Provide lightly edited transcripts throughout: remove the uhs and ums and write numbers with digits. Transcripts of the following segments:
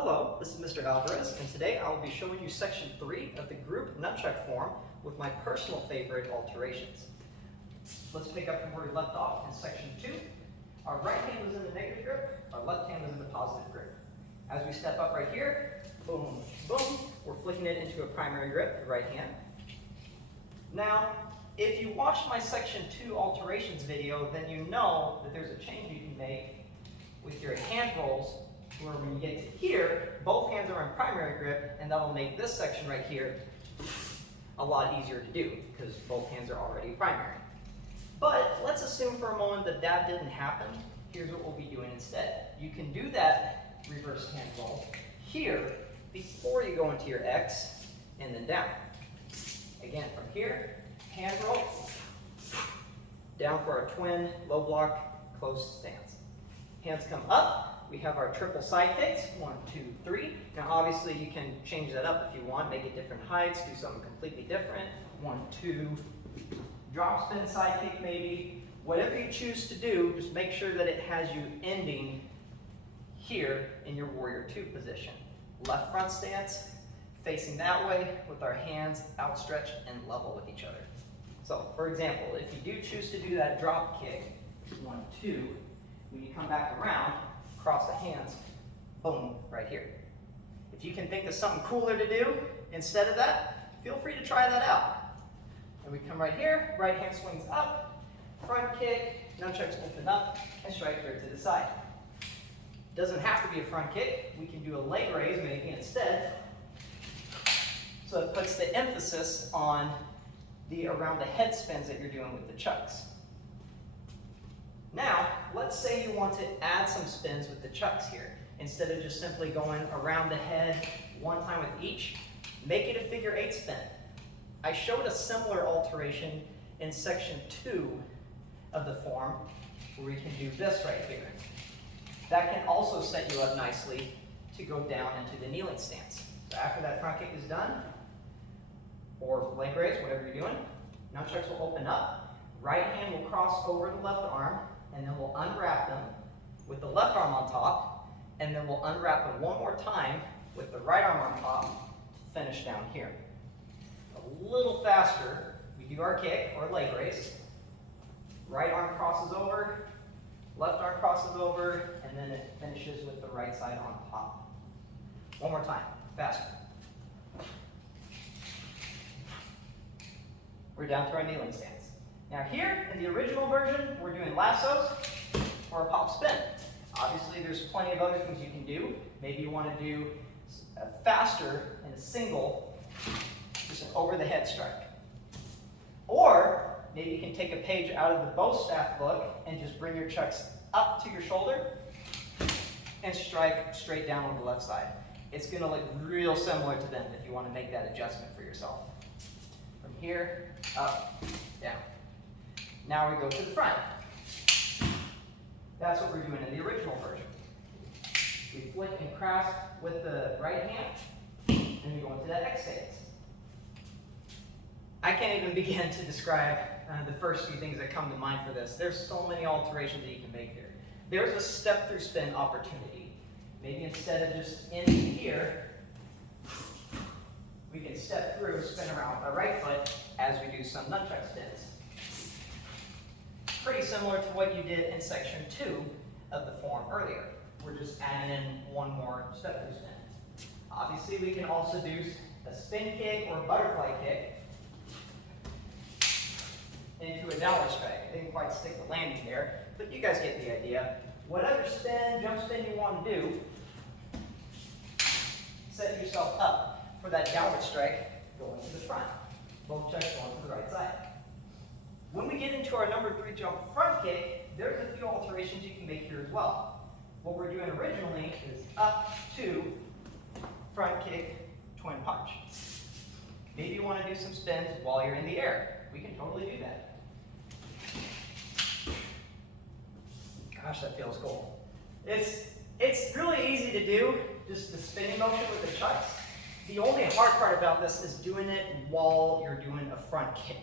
Hello, this is Mr. Alvarez, and today I will be showing you section 3 of the group Nunchux form with my personal favorite alterations. Let's pick up from where we left off in section 2. Our right hand was in the negative grip, our left hand was in the positive grip. As we step up right here, boom, boom, we're flicking it into a primary grip, the right hand. Now, if you watched my section 2 alterations video, then you know that there's a change you can make with your hand rolls, where when you get to here, both hands are in primary grip, and that will make this section right here a lot easier to do because both hands are already primary. But let's assume for a moment that that didn't happen. Here's what we'll be doing instead. You can do that reverse hand roll here before you go into your X and then down. Again, from here, hand roll, down for our twin, low block, close stance. Hands come up. We have our triple side kicks, 1, 2, 3. Now obviously you can change that up if you want, make it different heights, do something completely different. 1, 2, drop spin side kick maybe. Whatever you choose to do, just make sure that it has you ending here in your warrior 2 position. Left front stance, facing that way with our hands outstretched and level with each other. So for example, if you do choose to do that drop kick, 1, 2, when you come back around, cross the hands, boom, right here. If you can think of something cooler to do instead of that, feel free to try that out. And we come right here, right hand swings up, front kick, nunchucks open up, and strike here to the side. Doesn't have to be a front kick. We can do a leg raise maybe instead. So it puts the emphasis on the around the head spins that you're doing with the chucks. Now, let's say you want to add some spins with the chucks here. Instead of just simply going around the head one time with each, make it a figure 8 spin. I showed a similar alteration in section 2 of the form, where we can do this right here. That can also set you up nicely to go down into the kneeling stance. So after that front kick is done, or leg raise, whatever you're doing, nunchucks will open up, right hand will cross over the left arm, and then we'll unwrap them with the left arm on top, and then we'll unwrap them one more time with the right arm on top to finish down here. A little faster, we do our kick or leg raise. Right arm crosses over, left arm crosses over, and then it finishes with the right side on top. One more time, faster. We're down to our kneeling stance. Now here, in the original version, we're doing lassos or a pop spin. Obviously, there's plenty of other things you can do. Maybe you want to do a faster and a single, just an over the head strike. Or maybe you can take a page out of the bow staff look and just bring your chucks up to your shoulder and strike straight down on the left side. It's going to look real similar to them if you want to make that adjustment for yourself. From here, up, down. Now we go to the front. That's what we're doing in the original version. We flick and grasp with the right hand, and we go into that X stance. I can't even begin to describe the first few things that come to mind for this. There's so many alterations that you can make here. There's a step through spin opportunity. Maybe instead of just in here, we can step through, spin around with our right foot as we do some nunchuck spins. Pretty similar to what you did in section 2 of the form earlier. We're just adding in one more step through spin. Obviously, we can also do a spin kick or a butterfly kick into a downward strike. I didn't quite stick the landing there, but you guys get the idea. Whatever spin, jump spin you want to do, set yourself up for that downward strike going to the front. Both chucks going to the right side. When we get into our number 3 jump front kick, there's a few alterations you can make here as well. What we're doing originally is up, 2, front kick, twin punch. Maybe you want to do some spins while you're in the air. We can totally do that. Gosh, that feels cool. It's really easy to do, just the spinning motion with the chucks. The only hard part about this is doing it while you're doing a front kick,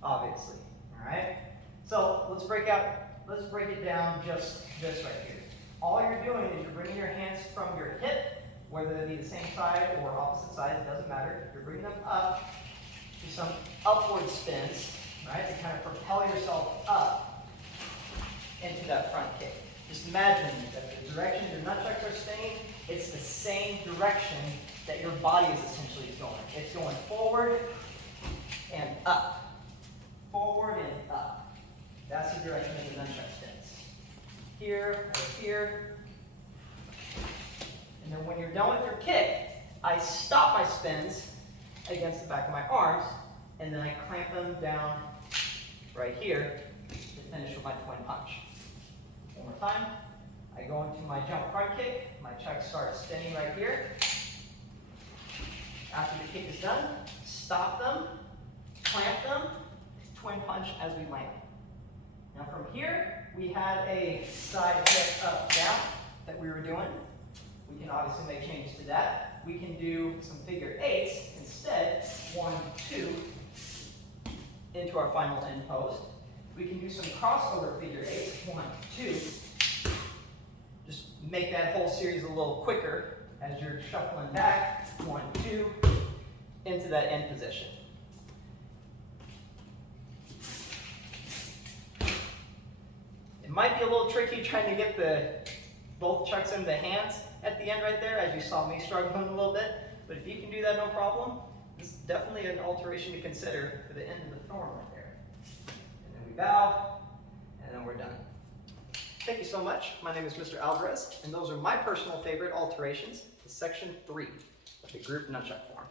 obviously. All right? So let's break it down just this right here. All you're doing is you're bringing your hands from your hip whether they be the same side or opposite side, it doesn't matter. You're bringing them up to some upward spins, right, to kind of propel yourself up into that front kick. Just imagine that the direction your nunchucks are spinning, it's the same direction that your body is essentially going. It's going forward and up. Forward and up. That's the direction that the nunchuck spins. Here, or here. And then when you're done with your kick, I stop my spins against the back of my arms, and then I clamp them down right here to finish with my twin punch. One more time. I go into my jump front kick. My chucks start spinning right here. After the kick is done, stop them, clamp them, twin punch as we land. Now from here, we had a side kick up, down that we were doing. We can obviously make changes to that. We can do some figure eights instead, 1, 2, into our final end post. We can do some crossover figure eights, 1, 2. Just make that whole series a little quicker as you're shuffling back, 1, 2, into that end position. It might be a little tricky trying to get both chucks in the hands at the end right there, as you saw me struggling a little bit. But if you can do that, no problem. This is definitely an alteration to consider for the end of the form right there. And then we bow, and then we're done. Thank you so much. My name is Mr. Alvarez, and those are my personal favorite alterations to section 3 of the group nunchuck form.